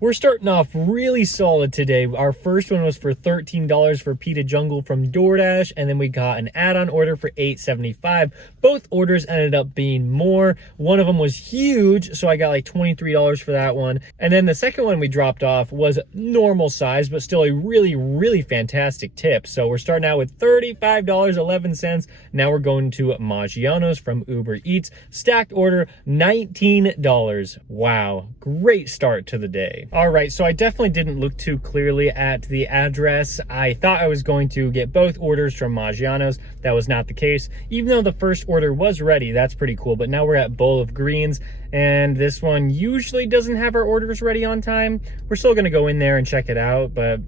We're starting off really solid today. Our first one was for $13 for Pita Jungle from DoorDash, and then we got an add-on order for $8.75. Both orders ended up being more. One of them was huge, so I got like $23 for that one. And then the second one we dropped off was normal size, but still a really, really fantastic tip. So we're starting out with $35.11. Now we're going to Maggiano's from Uber Eats. Stacked order, $19. Wow, great start to the day. All right, so I definitely didn't look too clearly at the address. I thought I was going to get both orders from Maggiano's. That was not the case. Even though the first order was ready, that's pretty cool. But now we're at Bowl of Greens, and this one usually doesn't have our orders ready on time. We're still gonna go in there and check it out, but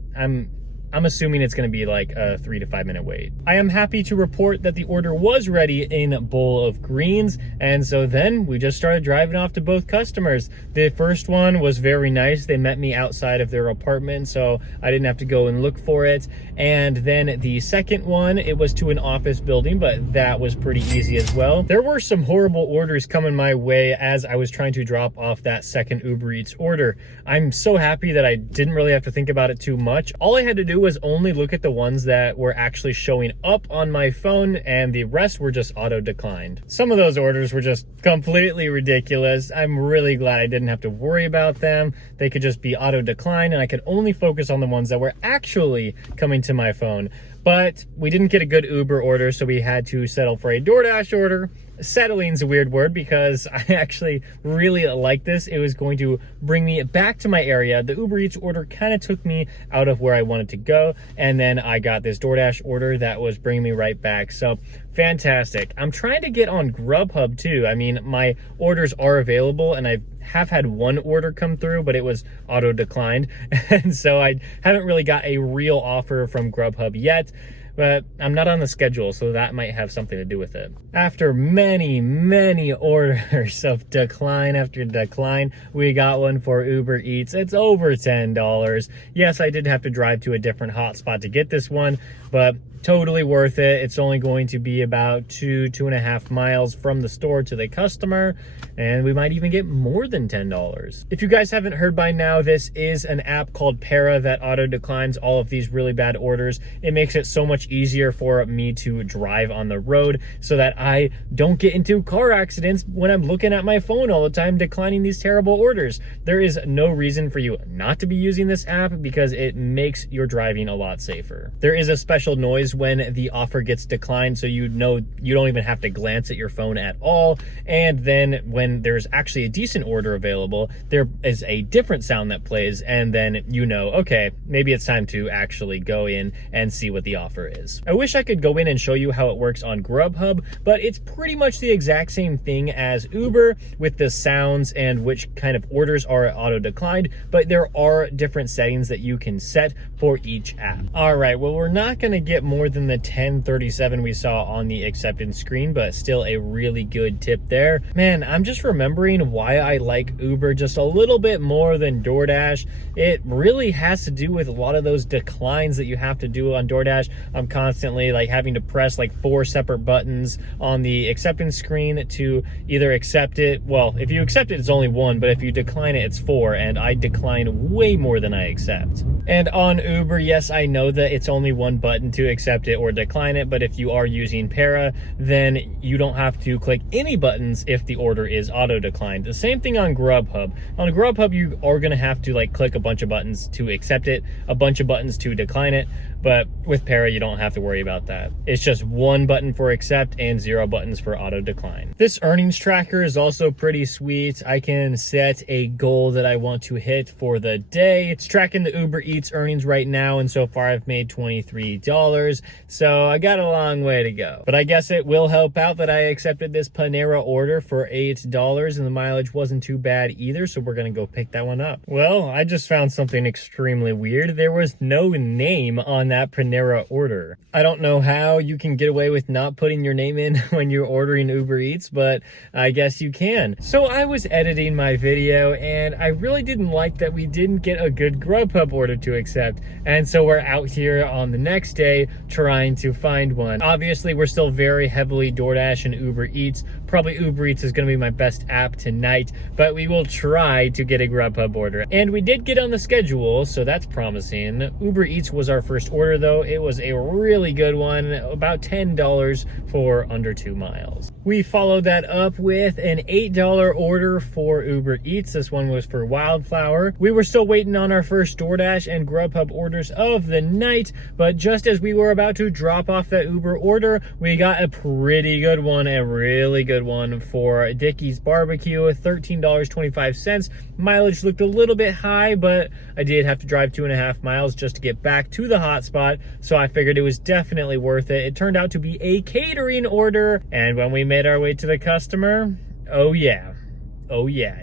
I'm assuming it's going to be like a 3 to 5 minute wait. I am happy to report that the order was ready in Bowl of Greens, and so then we just started driving off to both customers. The first one was very nice. They met me outside of their apartment, so I didn't have to go and look for it. And then the second one, it was to an office building, but that was pretty easy as well. There were some horrible orders coming my way as I was trying to drop off that second Uber Eats order. I'm so happy that I didn't really have to think about it too much. All I had to do was only look at the ones that were actually showing up on my phone, and the rest were just auto declined. Some of those orders were just completely ridiculous. I'm really glad I didn't have to worry about them. They could just be auto declined, and I could only focus on the ones that were actually coming to my phone. But we didn't get a good Uber order, so we had to settle for a DoorDash order. Settling's a weird word because I actually really like this. It was going to bring me back to my area. The Uber Eats order kind of took me out of where I wanted to go, and then I got this DoorDash order that was bringing me right back. So fantastic. I'm trying to get on Grubhub too. I mean, my orders are available, and I have had one order come through, but it was auto declined. And so I haven't really got a real offer from Grubhub yet. But I'm not on the schedule, so that might have something to do with it. After many orders of decline after decline, we got one for Uber Eats. It's over $10. Yes, I did have to drive to a different hotspot to get this one, but totally worth it. It's only going to be about 2.5 miles from the store to the customer, and we might even get more than $10. If you guys haven't heard by now, this is an app called Para that auto declines all of these really bad orders. It makes it so much easier for me to drive on the road so that I don't get into car accidents when I'm looking at my phone all the time declining these terrible orders. There is no reason for you not to be using this app because it makes your driving a lot safer. There is a special noise when the offer gets declined, so you know you don't even have to glance at your phone at all. And then when there's actually a decent order available, there is a different sound that plays, and then you know, okay, maybe it's time to actually go in and see what the offer is. I wish I could go in and show you how it works on Grubhub, but it's pretty much the exact same thing as Uber with the sounds and which kind of orders are auto declined, but there are different settings that you can set for each app. All right, well, we're not going to get more than the 1037 we saw on the acceptance screen, but still a really good tip there. Man, I'm just remembering why I like Uber just a little bit more than DoorDash. It really has to do with a lot of those declines that you have to do on DoorDash. I'm constantly like having to press like 4 separate buttons on the acceptance screen to either accept it. Well, if you accept it, it's only 1, but if you decline it, it's 4, and I decline way more than I accept. And on Uber, yes, I know that it's only 1 button to accept it or decline it, but if you are using Para, then you don't have to click any buttons if the order is auto declined. The same thing on Grubhub. On Grubhub, you are going to have to like click a bunch of buttons to accept it, a bunch of buttons to decline it, but with Para, you don't have to worry about that. It's just 1 button for accept and 0 buttons for auto decline. This earnings tracker is also pretty sweet. I can set a goal that I want to hit for the day. It's tracking the Uber Eats earnings right now, and so far I've made $23, so I got a long way to go. But I guess it will help out that I accepted this Panera order for $8, and the mileage wasn't too bad either, so we're gonna go pick that one up. Well, I just found something extremely weird. There was no name on that Panera order. I don't know how you can get away with not putting your name in when you're ordering Uber Eats, but I guess you can. So I was editing my video, and I really didn't like that we didn't get a good Grubhub order to accept, and so we're out here on the next day trying to find one. Obviously, we're still very heavily DoorDash and Uber Eats probably Uber Eats is going to be my best app tonight, but we will try to get a Grubhub order. And we did get on the schedule, so that's promising. Uber Eats was our first order though. It was a really good one, about $10 for under 2 miles. We followed that up with an $8 order for Uber Eats. This one was for Wildflower. We were still waiting on our first DoorDash and Grubhub orders of the night, but just as we were about to drop off that Uber order, we got a pretty good one, a really good one for Dickey's Barbecue, $13.25. Mileage looked a little bit high, but I did have to drive 2.5 miles just to get back to the hotspot, so I figured it was definitely worth it. It turned out to be a catering order, and when we made our way to the customer, oh yeah,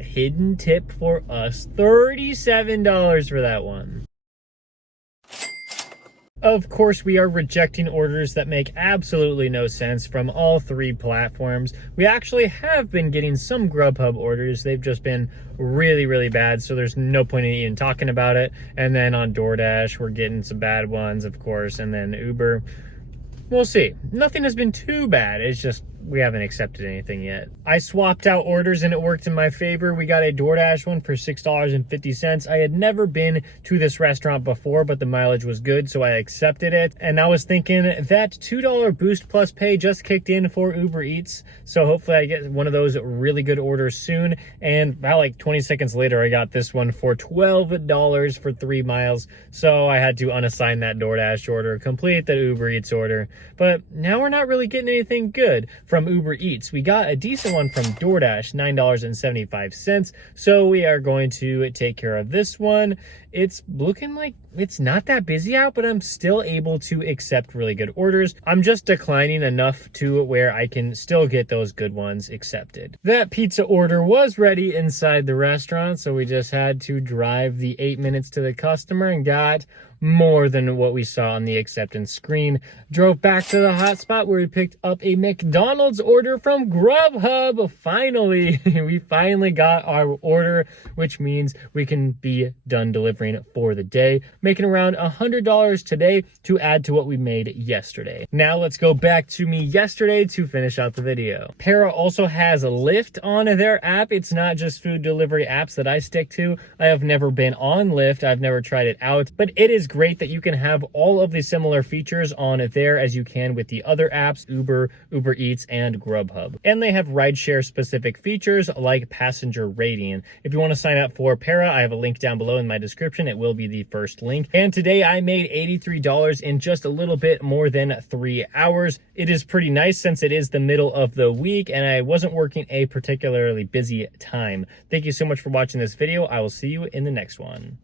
hidden tip for us, $37 for that one. Of course, we are rejecting orders that make absolutely no sense from all 3 platforms. We actually have been getting some Grubhub orders. They've just been really, really bad, so there's no point in even talking about it. And then on DoorDash, we're getting some bad ones, of course. And then Uber, we'll see. Nothing has been too bad. It's just we haven't accepted anything yet. I swapped out orders and it worked in my favor. We got a DoorDash one for $6.50. I had never been to this restaurant before, but the mileage was good, so I accepted it. And I was thinking that $2 Boost Plus Pay just kicked in for Uber Eats, so hopefully I get one of those really good orders soon. And about like 20 seconds later, I got this one for $12 for 3 miles. So I had to unassign that DoorDash order, complete the Uber Eats order. But now we're not really getting anything good from Uber Eats. We got a decent one from DoorDash, $9.75. So we are going to take care of this one. It's looking like it's not that busy out, but I'm still able to accept really good orders. I'm just declining enough to where I can still get those good ones accepted. That pizza order was ready inside the restaurant, so we just had to drive the 8 minutes to the customer and got more than what we saw on the acceptance screen. Drove back to the hotspot where we picked up a McDonald's order from Grubhub. Finally, we finally got our order, which means we can be done delivering for the day, making around $100 today to add to what we made yesterday. Now let's go back to me yesterday to finish out the video. Para also has Lyft on their app. It's not just food delivery apps that I stick to. I have never been on Lyft. I've never tried it out, but it is great that you can have all of the similar features on it there as you can with the other apps, Uber, Uber Eats, and Grubhub. And they have rideshare specific features like passenger rating. If you want to sign up for Para, I have a link down below in my description. It will be the first link. And today I made $83 in just a little bit more than 3 hours. It is pretty nice since it is the middle of the week and I wasn't working a particularly busy time. Thank you so much for watching this video. I will see you in the next one.